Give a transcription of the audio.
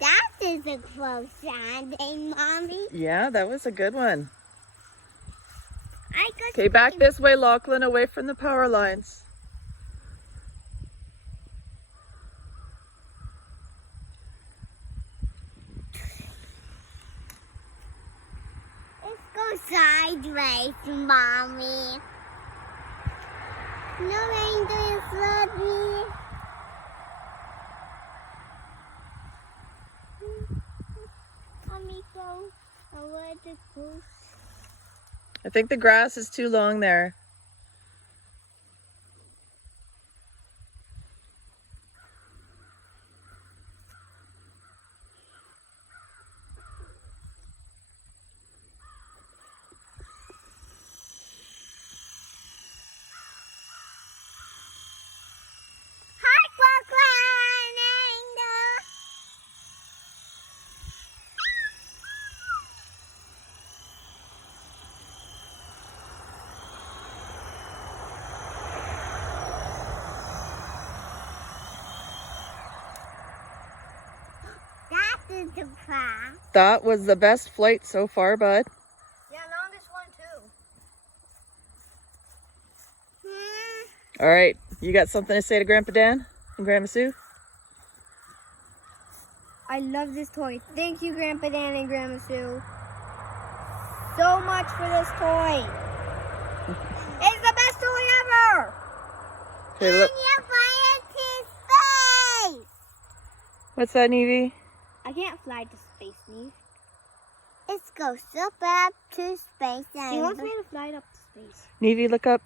That is a close sounding, Mommy. Yeah, that was a good one. I could Okay, back this way, Lachlan, away from the power lines. Let's go sideways, Mommy. No reindeer flood me. Mommy, go. I want to go. I think the grass is too long there. Hi, Brooklyn. That is the class. That was the best flight so far, bud. Yeah, longest one too. All right, you got something to say to Grandpa Dan and Grandma Sue? I love this toy. Thank you, Grandpa Dan and Grandma Sue, so much for this toy. It's the best toy ever. Okay, look. You fly into space. What's that, Nevie? I can't fly to space, Neve. Let's go up to space. She wants me to fly up to space. Nevie, look up.